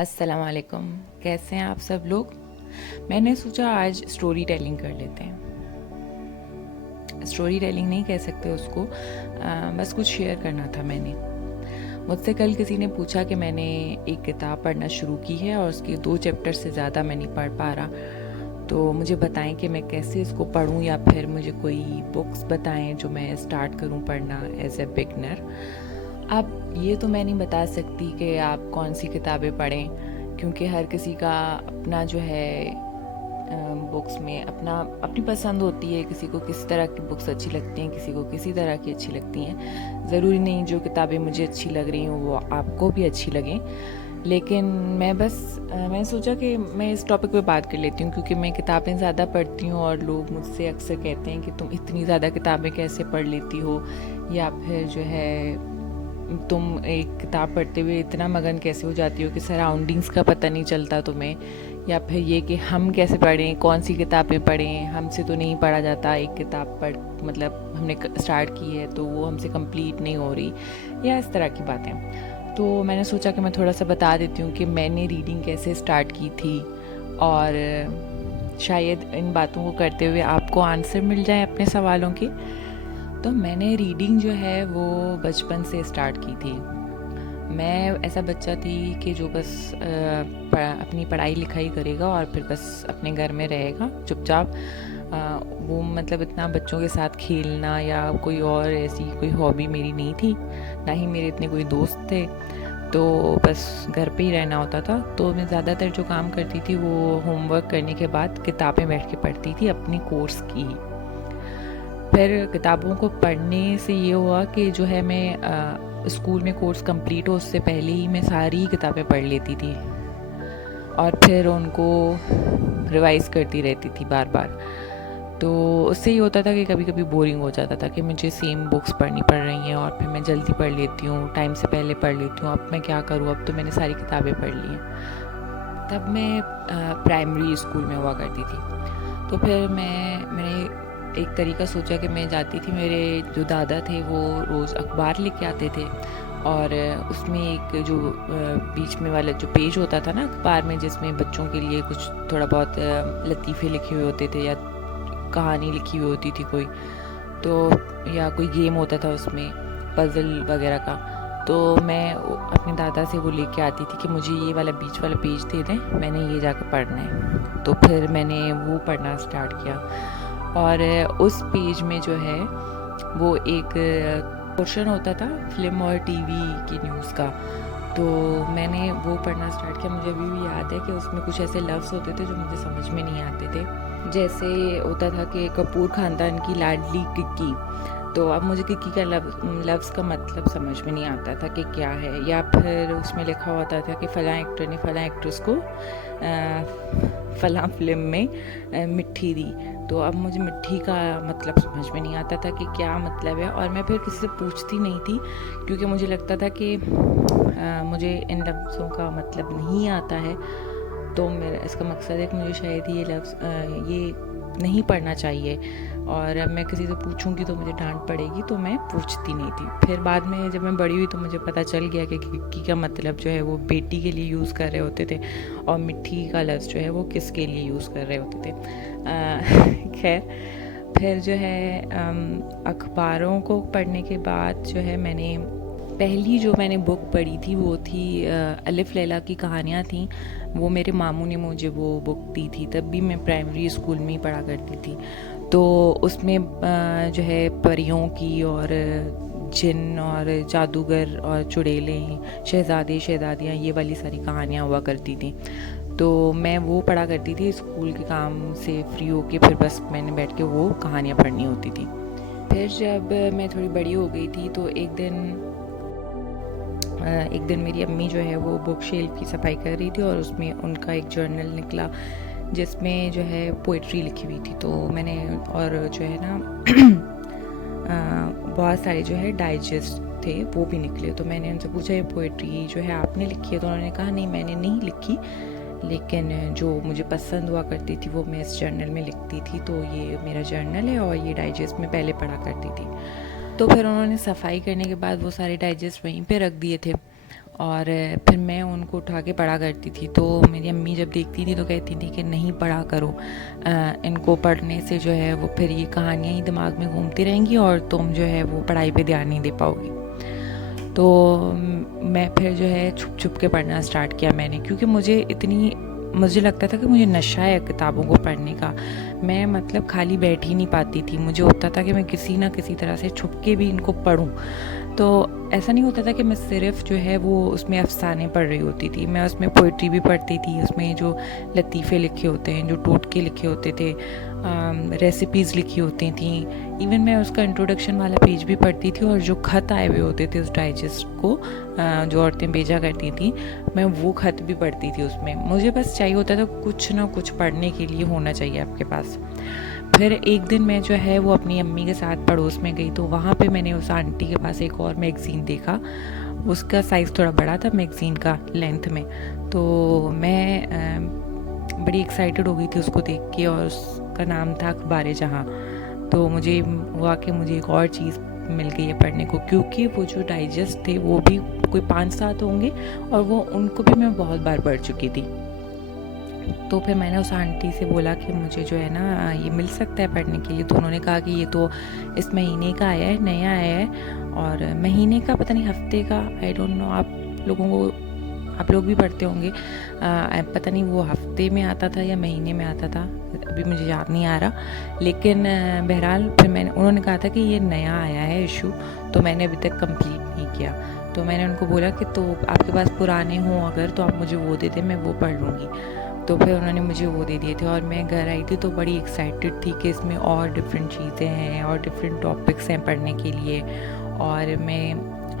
अस्सलाम वालेकुम। कैसे हैं आप सब लोग। मैंने सोचा आज स्टोरी टेलिंग कर लेते हैं। स्टोरी टेलिंग नहीं कह सकते उसको, बस कुछ शेयर करना था। मैंने मुझसे कल किसी ने पूछा कि मैंने एक किताब पढ़ना शुरू की है और उसके 2 चैप्टर से ज़्यादा मैं नहीं पढ़ पा रहा, तो मुझे बताएं कि मैं कैसे इसको पढूं, या फिर मुझे कोई बुक्स बताएं जो मैं स्टार्ट करूं पढ़ना एज ए बिगनर। अब ये तो मैं नहीं बता सकती कि आप कौन सी किताबें पढ़ें, क्योंकि हर किसी का अपना जो है बुक्स में अपनी पसंद होती है। किसी को किस तरह की बुक्स अच्छी लगती हैं, किसी को किसी तरह की अच्छी लगती हैं। ज़रूरी नहीं जो किताबें मुझे अच्छी लग रही हों वो आपको भी अच्छी लगें। लेकिन मैं सोचा कि मैं इस टॉपिक पे बात कर लेती हूँ, क्योंकि मैं किताबें ज़्यादा पढ़ती हूँ और लोग मुझसे अक्सर कहते हैं कि तुम इतनी ज़्यादा किताबें कैसे पढ़ लेती हो, या फिर जो है तुम एक किताब पढ़ते हुए इतना मगन कैसे हो जाती हो कि सराउंडिंग्स का पता नहीं चलता तुम्हें, या फिर ये कि हम कैसे पढ़ें, कौन सी किताबें पढ़ें, हमसे तो नहीं पढ़ा जाता। एक किताब पढ़ मतलब हमने स्टार्ट की है तो वो हमसे कंप्लीट नहीं हो रही, या इस तरह की बातें। तो मैंने सोचा कि मैं थोड़ा सा बता देती हूँ कि मैंने रीडिंग कैसे स्टार्ट की थी, और शायद इन बातों को करते हुए आपको आंसर मिल जाए अपने सवालों के। तो मैंने रीडिंग जो है वो बचपन से स्टार्ट की थी। मैं ऐसा बच्चा थी कि जो बस अपनी पढ़ाई लिखाई करेगा और फिर बस अपने घर में रहेगा चुपचाप। वो मतलब इतना बच्चों के साथ खेलना या कोई और ऐसी कोई हॉबी मेरी नहीं थी, ना ही मेरे इतने कोई दोस्त थे। तो बस घर पे ही रहना होता था। तो मैं ज़्यादातर जो काम करती थी वो होमवर्क करने के बाद किताबें बैठ के पढ़ती थी अपनी कोर्स की। फिर किताबों को पढ़ने से ये हुआ कि जो है मैं स्कूल में कोर्स कंप्लीट हो उससे पहले ही मैं सारी किताबें पढ़ लेती थी और फिर उनको रिवाइज करती रहती थी बार बार। तो उससे ये होता था कि कभी कभी बोरिंग हो जाता था कि मुझे सेम बुक्स पढ़नी पड़ रही हैं, और फिर मैं जल्दी पढ़ लेती हूँ, टाइम से पहले पढ़ लेती हूँ। अब मैं क्या करूँ, अब तो मैंने सारी किताबें पढ़ ली हैं। तब मैं प्राइमरी स्कूल में हुआ करती थी। तो फिर मैंने एक तरीका सोचा कि मैं जाती थी, मेरे जो दादा थे वो रोज़ अखबार लेके आते थे, और उसमें एक जो बीच में वाला जो पेज होता था ना अखबार में, जिसमें बच्चों के लिए कुछ थोड़ा बहुत लतीफ़े लिखे हुए होते थे या कहानी लिखी हुई होती थी कोई, तो या कोई गेम होता था उसमें, पज़ल वगैरह का। तो मैं अपने दादा से वो लेके आती थी कि मुझे ये वाला बीच वाला पेज दे दें, मैंने ये जाकर पढ़ना है। तो फिर मैंने वो पढ़ना स्टार्ट किया, और उस पेज में जो है वो एक पोर्शन होता था फिल्म और टीवी की न्यूज़ का। तो मैंने वो पढ़ना स्टार्ट किया। मुझे अभी भी याद है कि उसमें कुछ ऐसे लफ्ज़ होते थे जो मुझे समझ में नहीं आते थे। जैसे होता था कि कपूर ख़ानदान की लाडली किक्की, तो अब मुझे किक्की का लफ्ज़ का मतलब समझ में नहीं आता था कि क्या है। या फिर उसमें लिखा होता था कि फ़लाँ एक्टर ने फ़लाँ एक्ट्रेस को फ़लाँ फ़िल्म में मिट्टी दी। तो अब मुझे मिट्टी का मतलब समझ में नहीं आता था कि क्या मतलब है, और मैं फिर किसी से पूछती नहीं थी, क्योंकि मुझे लगता था कि मुझे इन लफ्ज़ों का मतलब नहीं आता है। तो मेरा इसका मकसद है कि मुझे शायद ये लफ्ज़ ये नहीं पढ़ना चाहिए, और अब मैं किसी से पूछूंगी तो मुझे डांट पड़ेगी, तो मैं पूछती नहीं थी। फिर बाद में जब मैं बड़ी हुई तो मुझे पता चल गया कि किक्की का मतलब जो है वो बेटी के लिए यूज़ कर रहे होते थे, और मिट्टी का लफ्ज़ जो है वो किसके लिए यूज़ कर रहे होते थे। खैर, फिर जो है अखबारों को पढ़ने के बाद जो है पहली जो मैंने बुक पढ़ी थी वो थी अलिफ लैला की कहानियाँ थी। वो मेरे मामू ने मुझे वो बुक दी थी, तब भी मैं प्राइमरी स्कूल में ही पढ़ा करती थी। तो उसमें जो है परियों की और जिन और जादूगर और चुड़ैलें, शहज़ादे शहज़ादियाँ, ये वाली सारी कहानियाँ हुआ करती थी। तो मैं वो पढ़ा करती थी स्कूल के काम से फ्री होके, फिर बस मैंने बैठ के वो कहानियाँ पढ़नी होती थी। फिर जब मैं थोड़ी बड़ी हो गई थी तो एक दिन मेरी अम्मी जो है वो बुक शेल्फ की सफाई कर रही थी, और उसमें उनका एक जर्नल निकला जिसमें जो है पोइट्री लिखी हुई थी। तो मैंने, और जो है ना बहुत सारे जो है डाइजेस्ट थे वो भी निकले। तो मैंने उनसे पूछा ये पोइट्री जो है आपने लिखी है? तो उन्होंने कहा नहीं मैंने नहीं लिखी, लेकिन जो मुझे पसंद हुआ करती थी वो मैं इस जर्नल में लिखती थी, तो ये मेरा जर्नल है और ये डाइजेस्ट में पहले पढ़ा करती थी। तो फिर उन्होंने सफाई करने के बाद वो सारे डाइजेस्ट वहीं पे रख दिए थे, और फिर मैं उनको उठा के पढ़ा करती थी। तो मेरी अम्मी जब देखती थी तो कहती थी कि नहीं पढ़ा करो, इनको पढ़ने से जो है वो फिर ये कहानियाँ ही दिमाग में घूमती रहेंगी और तुम जो है वो पढ़ाई पे ध्यान नहीं दे पाओगी। तो मैं फिर जो है छुप छुप के पढ़ना स्टार्ट किया मैंने, क्योंकि मुझे लगता था कि मुझे नशा है किताबों को पढ़ने का। मैं मतलब खाली बैठ ही नहीं पाती थी, मुझे होता था कि मैं किसी ना किसी तरह से छुप के भी इनको पढूं। तो ऐसा नहीं होता था कि मैं सिर्फ जो है वो उसमें अफ़साने पढ़ रही होती थी, मैं उसमें पोइट्री भी पढ़ती थी, उसमें जो लतीफ़े लिखे होते हैं, जो टोटके लिखे होते थे, रेसिपीज़ लिखी होती थी। इवन मैं उसका इंट्रोडक्शन वाला पेज भी पढ़ती थी, और जो ख़त आए हुए होते थे उस डाइजेस्ट को जो औरतें भेजा करती थी, मैं वो ख़त भी पढ़ती थी उसमें। मुझे बस चाहिए होता था कुछ ना कुछ पढ़ने के लिए होना चाहिए आपके पास। फिर एक दिन मैं जो है वो अपनी अम्मी के साथ पड़ोस में गई, तो वहाँ पे मैंने उस आंटी के पास एक और मैगज़ीन देखा। उसका साइज़ थोड़ा बड़ा था मैगज़ीन का लेंथ में, तो मैं बड़ी एक्साइटेड हो गई थी उसको देख के, और उसका नाम था अखबार जहाँ। तो मुझे हुआ कि मुझे एक और चीज़ मिल गई है पढ़ने को, क्योंकि वो जो डाइजेस्ट थे वो भी कोई 5-7 होंगे, और वो उनको भी मैं बहुत बार पढ़ चुकी थी। तो फिर मैंने उस आंटी से बोला कि मुझे जो है ना ये मिल सकता है पढ़ने के लिए। तो उन्होंने कहा कि ये तो इस महीने का आया है, नया आया है, और महीने का पता नहीं हफ्ते का, आई डोंट नो, आप लोग भी पढ़ते होंगे, पता नहीं वो हफ्ते में आता था या महीने में आता था, अभी मुझे याद नहीं आ रहा। लेकिन बहरहाल फिर उन्होंने कहा था कि ये नया आया है इशू, तो मैंने अभी तक कंप्लीट नहीं किया। तो मैंने उनको बोला कि तो आपके पास पुराने हों अगर, तो आप मुझे वो दे दें, मैं वो पढ़ लूँगी। तो फिर उन्होंने मुझे वो दे दिए थे, और मैं घर आई थी तो बड़ी एक्साइटेड थी कि इसमें और डिफरेंट चीज़ें हैं और डिफरेंट टॉपिक्स हैं पढ़ने के लिए, और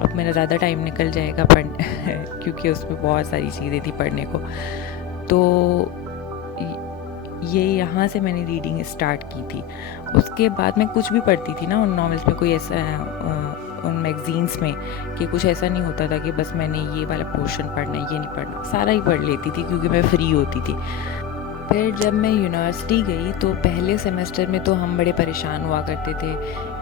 अब मेरा ज़्यादा टाइम निकल जाएगा क्योंकि उसमें बहुत सारी चीज़ें थी पढ़ने को। तो ये यहाँ से मैंने रीडिंग स्टार्ट की थी। उसके बाद मैं कुछ भी पढ़ती थी ना उन नॉवेल्स में, कोई ऐसा उन मैगज़ीन्स में, कि कुछ ऐसा नहीं होता था कि बस मैंने ये वाला पोर्शन पढ़ना है, ये नहीं पढ़ना, सारा ही पढ़ लेती थी क्योंकि मैं फ्री होती थी। फिर जब मैं यूनिवर्सिटी गई तो पहले सेमेस्टर में तो हम बड़े परेशान हुआ करते थे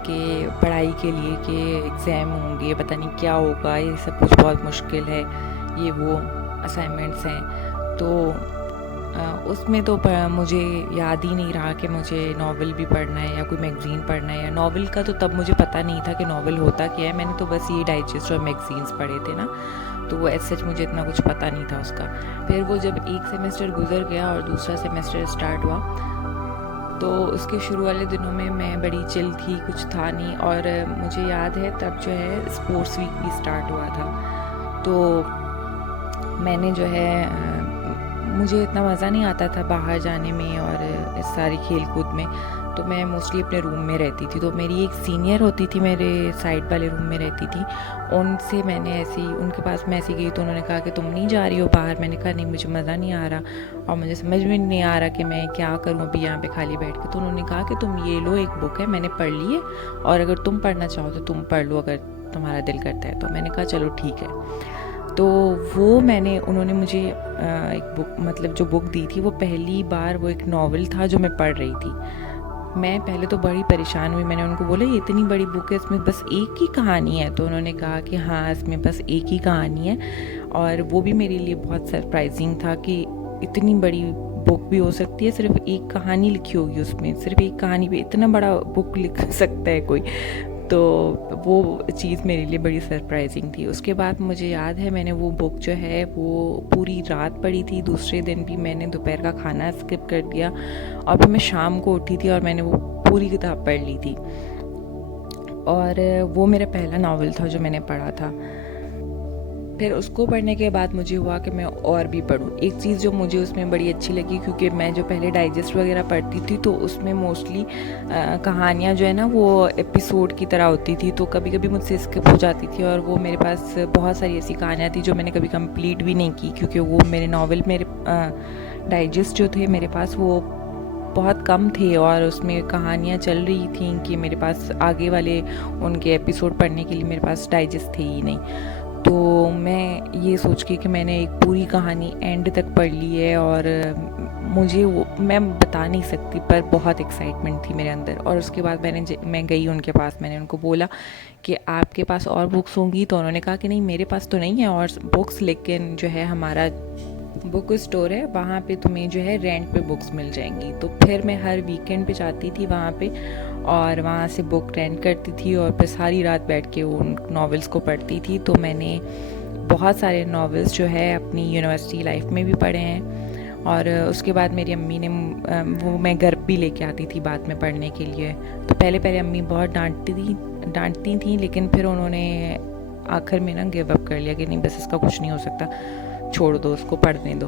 कि पढ़ाई के लिए, कि एग्ज़ाम होंगे, पता नहीं क्या होगा, ये सब कुछ बहुत मुश्किल है, ये वो असाइनमेंट्स हैं। तो उसमें तो मुझे याद ही नहीं रहा कि मुझे नावल भी पढ़ना है या कोई मैगज़ीन पढ़ना है। या नावल का तो तब मुझे पता नहीं था कि नावल होता क्या है, मैंने तो बस ये डाइजेस्ट और मैगज़ीन्स पढ़े थे ना, तो वो ऐसे सच मुझे इतना कुछ पता नहीं था उसका। फिर वो जब एक सेमेस्टर गुजर गया और दूसरा सेमेस्टर स्टार्ट हुआ, तो उसके शुरू वाले दिनों में मैं बड़ी चिल थी, कुछ था नहीं। और मुझे याद है तब जो है स्पोर्ट्स वीक भी स्टार्ट हुआ था, तो मैंने जो है मुझे इतना मज़ा नहीं आता था बाहर जाने में और इस सारी खेल कूद में, तो मैं मोस्टली अपने रूम में रहती थी। तो मेरी एक सीनियर होती थी, मेरे साइड वाले रूम में रहती थी, उनसे उनके पास मैं ऐसी गई तो उन्होंने कहा कि तुम नहीं जा रही हो बाहर। मैंने कहा नहीं, मुझे मज़ा नहीं आ रहा और मुझे समझ में नहीं आ रहा कि मैं क्या करूँ अभी यहाँ पे खाली बैठ के। तो उन्होंने कहा कि तुम ये लो, एक बुक है, मैंने पढ़ ली है, और अगर तुम पढ़ना चाहो तो तुम पढ़ लो, अगर तुम्हारा दिल करता है। तो मैंने कहा चलो ठीक है। तो उन्होंने मुझे एक बुक, मतलब जो बुक दी थी वो पहली बार वो एक नावल था जो मैं पढ़ रही थी। मैं पहले तो बड़ी परेशान हुई, मैंने उनको बोला ये इतनी बड़ी बुक है, इसमें बस एक ही कहानी है? तो उन्होंने कहा कि हाँ, इसमें बस एक ही कहानी है। और वो भी मेरे लिए बहुत सरप्राइजिंग था कि इतनी बड़ी बुक भी हो सकती है, सिर्फ एक कहानी लिखी होगी उसमें, सिर्फ एक कहानी पे इतना बड़ा बुक लिख सकता है कोई। तो वो चीज़ मेरे लिए बड़ी सरप्राइजिंग थी। उसके बाद मुझे याद है मैंने वो बुक जो है वो पूरी रात पढ़ी थी। दूसरे दिन भी मैंने दोपहर का खाना स्किप कर दिया और फिर मैं शाम को उठी थी और मैंने वो पूरी किताब पढ़ ली थी। और वो मेरा पहला नावल था जो मैंने पढ़ा था। फिर उसको पढ़ने के बाद मुझे हुआ कि मैं और भी पढूं। एक चीज़ जो मुझे उसमें बड़ी अच्छी लगी, क्योंकि मैं जो पहले डाइजेस्ट वगैरह पढ़ती थी तो उसमें मोस्टली कहानियाँ जो है ना वो एपिसोड की तरह होती थी, तो कभी कभी मुझसे स्किप हो जाती थी। और वो मेरे पास बहुत सारी ऐसी कहानियाँ थी जो मैंने कभी कंप्लीट भी नहीं की, क्योंकि वो मेरे डाइजेस्ट जो थे मेरे पास वो बहुत कम थे और उसमें कहानियाँ चल रही थी कि मेरे पास आगे वाले उनके एपिसोड पढ़ने के लिए मेरे पास डाइजेस्ट थे ही नहीं। तो मैं ये सोच के कि मैंने एक पूरी कहानी एंड तक पढ़ ली है, और मुझे वो मैं बता नहीं सकती, पर बहुत एक्साइटमेंट थी मेरे अंदर। और उसके बाद मैं गई उनके पास, मैंने उनको बोला कि आपके पास और बुक्स होंगी? तो उन्होंने कहा कि नहीं, मेरे पास तो नहीं है और बुक्स, लेकिन जो है हमारा बुक स्टोर है, वहाँ पे तुम्हें जो है रेंट पे बुक्स मिल जाएंगी। तो फिर मैं हर वीकेंड पे जाती थी वहाँ पे, और वहाँ से बुक रेंट करती थी और फिर सारी रात बैठ के उन नॉवेल्स को पढ़ती थी। तो मैंने बहुत सारे नॉवेल्स जो है अपनी यूनिवर्सिटी लाइफ में भी पढ़े हैं। और उसके बाद मेरी अम्मी ने वो मैं घर भी लेके आती थी बाद में पढ़ने के लिए। तो पहले पहले अम्मी बहुत डांटती थी, लेकिन फिर उन्होंने आखिर में ना गिव अप कर लिया कि नहीं, बस इसका कुछ नहीं हो सकता, छोड़ दो, उसको पढ़ने दो।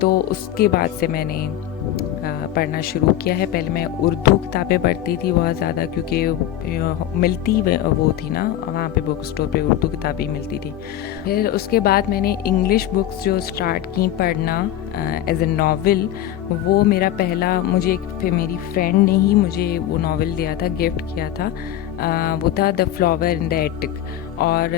तो उसके बाद से मैंने पढ़ना शुरू किया है। पहले मैं उर्दू किताबें पढ़ती थी बहुत ज़्यादा, क्योंकि मिलती वो थी ना वहाँ पे बुक स्टोर पे, उर्दू किताबें मिलती थी। फिर उसके बाद मैंने इंग्लिश बुक्स जो स्टार्ट की पढ़ना एज ए नॉवेल। वो मेरा पहला, मेरी फ्रेंड ने ही मुझे वो नॉवेल दिया था, गिफ्ट किया था। वो था the flower in the attic, और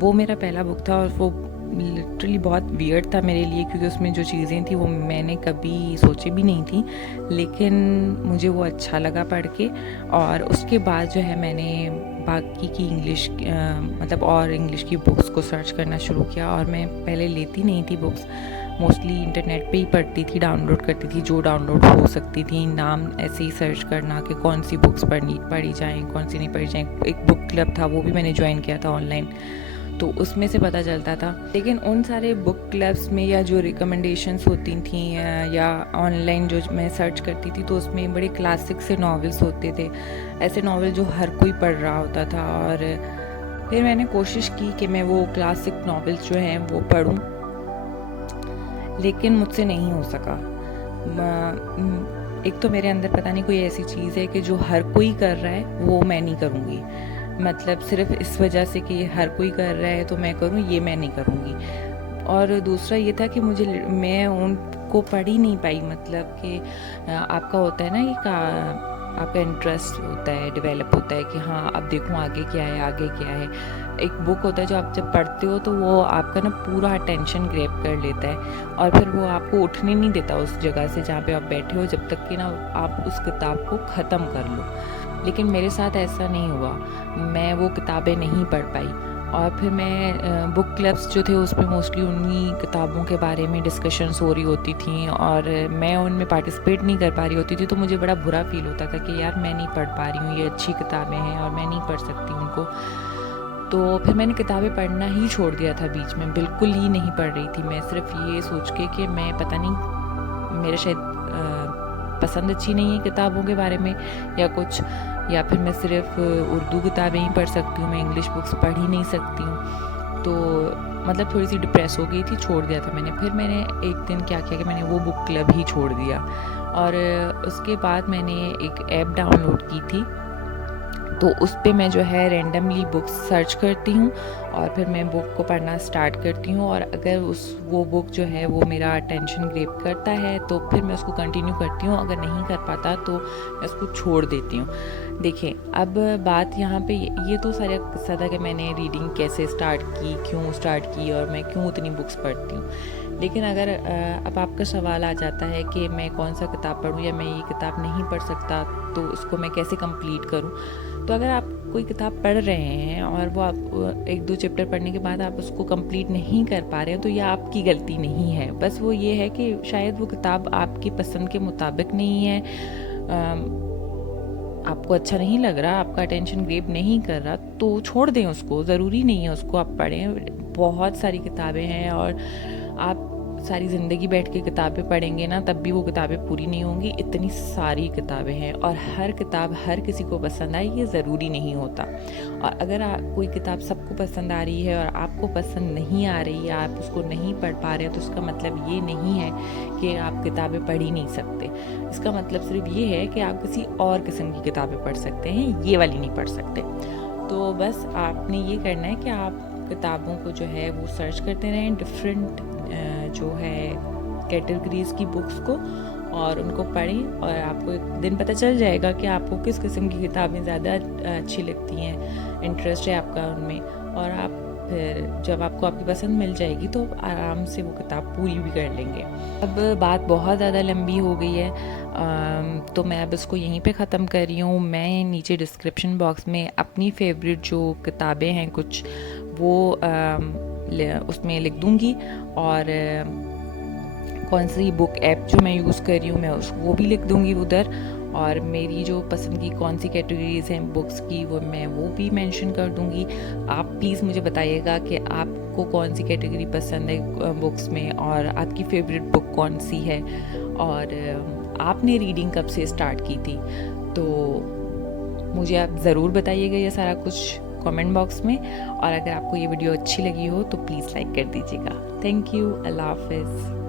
वो मेरा पहला बुक था। और वो लिटरली बहुत वियर्ड था मेरे लिए, क्योंकि उसमें जो चीज़ें थी वो मैंने कभी सोची भी नहीं थी, लेकिन मुझे वो अच्छा लगा पढ़ के। और उसके बाद जो है मैंने बाकी की इंग्लिश मतलब और इंग्लिश की बुक्स को सर्च करना शुरू किया। और मैं पहले लेती नहीं थी बुक्स, मोस्टली इंटरनेट पे ही पढ़ती थी, डाउनलोड करती थी जो डाउनलोड हो सकती थी। नाम ऐसे ही सर्च करना कि कौन सी बुक्स पढ़ी जाएँ, कौन सी नहीं पढ़ी जाएँ। एक बुक क्लब था, वो भी मैंने ज्वाइन किया था ऑनलाइन, तो उसमें से पता चलता था। लेकिन उन सारे बुक क्लब्स में या जो रिकमेंडेशंस होती थी या ऑनलाइन जो मैं सर्च करती थी, तो उसमें बड़े क्लासिक से नॉवेल्स होते थे, ऐसे नॉवेल जो हर कोई पढ़ रहा होता था। और फिर मैंने कोशिश की कि मैं वो क्लासिक नॉवेल्स जो हैं वो पढूं, लेकिन मुझसे नहीं हो सका। एक तो मेरे अंदर पता नहीं कोई ऐसी चीज़ है कि जो हर कोई कर रहा है वो मैं नहीं करूँगी। मतलब सिर्फ इस वजह से कि हर कोई कर रहा है तो मैं करूँ, ये मैं नहीं करूँगी। और दूसरा ये था कि मैं उनको पढ़ ही नहीं पाई। मतलब कि आपका होता है ना, ये आपका इंटरेस्ट होता है, डेवलप होता है कि हाँ अब देखूँ आगे क्या है, आगे क्या है। एक बुक होता है जो आप जब पढ़ते हो तो वो आपका ना पूरा अटेंशन ग्रैब कर लेता है, और फिर वो आपको उठने नहीं देता उस जगह से जहाँ पे आप बैठे हो, जब तक कि ना आप उस किताब को ख़त्म कर लो। लेकिन मेरे साथ ऐसा नहीं हुआ, मैं वो किताबें नहीं पढ़ पाई। और फिर मैं बुक क्लब्स जो थे उसमें मोस्टली उन्हीं किताबों के बारे में डिस्कशंस हो रही होती थी, और मैं उनमें पार्टिसिपेट नहीं कर पा रही होती थी। तो मुझे बड़ा बुरा फील होता था कि यार मैं नहीं पढ़ पा रही हूँ, ये अच्छी किताबें हैं और मैं नहीं पढ़ सकती उनको। तो फिर मैंने किताबें पढ़ना ही छोड़ दिया था बीच में, बिल्कुल ही नहीं पढ़ रही थी मैं, सिर्फ ये सोच के कि मैं पता नहीं मेरा शायद पसंद अच्छी नहीं है किताबों के बारे में या कुछ, या फिर मैं सिर्फ उर्दू किताबें ही पढ़ सकती हूँ, मैं इंग्लिश बुक्स पढ़ ही नहीं सकती हूँ। तो मतलब थोड़ी सी डिप्रेस हो गई थी, छोड़ दिया था मैंने। फिर मैंने एक दिन क्या किया कि मैंने वो बुक क्लब ही छोड़ दिया। और उसके बाद मैंने एक ऐप डाउनलोड की थी, तो उस पर मैं जो है रैंडमली बुक्स सर्च करती हूँ और फिर मैं बुक को पढ़ना स्टार्ट करती हूँ। और अगर वो बुक जो है वो मेरा अटेंशन ग्रैब करता है तो फिर मैं उसको कंटिन्यू करती हूँ, अगर नहीं कर पाता तो मैं उसको छोड़ देती हूँ। देखिए, अब बात यहाँ पे ये तो सारा किस्सा था कि मैंने रीडिंग कैसे स्टार्ट की, क्यों स्टार्ट की और मैं क्यों उतनी बुक्स पढ़ती हूँ। लेकिन अगर अब आपका सवाल आ जाता है कि मैं कौन सा किताब पढूँ या मैं ये किताब नहीं पढ़ सकता तो उसको मैं कैसे कंप्लीट करूँ। तो अगर आप कोई किताब पढ़ रहे हैं और वो आप 1-2 चैप्टर पढ़ने के बाद आप उसको कंप्लीट नहीं कर पा रहे हैं, तो यह आपकी गलती नहीं है। बस वो ये है कि शायद वो किताब आपकी पसंद के मुताबिक नहीं है, आपको अच्छा नहीं लग रहा, आपका अटेंशन ग्रैब नहीं कर रहा, तो छोड़ दें उसको। ज़रूरी नहीं है उसको आप पढ़ें। बहुत सारी किताबें हैं और आप सारी ज़िंदगी बैठ के किताबें पढ़ेंगे ना तब भी वो किताबें पूरी नहीं होंगी। इतनी सारी किताबें हैं और हर किताब हर किसी को पसंद आए ये ज़रूरी नहीं होता। और अगर कोई किताब सबको पसंद आ रही है और आपको पसंद नहीं आ रही है, आप उसको नहीं पढ़ पा रहे हैं, तो उसका मतलब ये नहीं है कि आप किताबें पढ़ ही नहीं सकते। इसका मतलब सिर्फ ये है कि आप किसी और किस्म की किताबें पढ़ सकते हैं, ये वाली नहीं पढ़ सकते। तो बस आपने ये करना है कि आप किताबों को जो है वो सर्च करते रहें, डिफरेंट जो है कैटेगरीज़ की बुक्स को, और उनको पढ़ें और आपको एक दिन पता चल जाएगा कि आपको किस किस्म की किताबें ज़्यादा अच्छी लगती हैं, इंटरेस्ट है आपका उनमें, और आप फिर जब आपको आपकी पसंद मिल जाएगी तो आराम से वो किताब पूरी भी कर लेंगे। अब बात बहुत ज़्यादा लंबी हो गई है, तो मैं अब इसको यहीं पे ख़त्म कर रही हूँ। मैं नीचे डिस्क्रिप्शन बॉक्स में अपनी फेवरेट जो किताबें हैं कुछ वो उसमें लिख दूँगी, और कौन सी बुक ऐप जो मैं यूज़ कर रही हूँ मैं वो भी लिख दूँगी उधर, और मेरी जो पसंद की कौन सी कैटेगरीज़ हैं बुक्स की वो भी मेंशन कर दूँगी। आप प्लीज़ मुझे बताइएगा कि आपको कौन सी कैटेगरी पसंद है बुक्स में, और आपकी फेवरेट बुक कौन सी है, और आपने रीडिंग कब से स्टार्ट की थी। तो मुझे आप ज़रूर बताइएगा ये सारा कुछ कमेंट बॉक्स में, और अगर आपको ये वीडियो अच्छी लगी हो तो प्लीज़ लाइक कर दीजिएगा। Thank you. अल्लाह हाफ़िज़।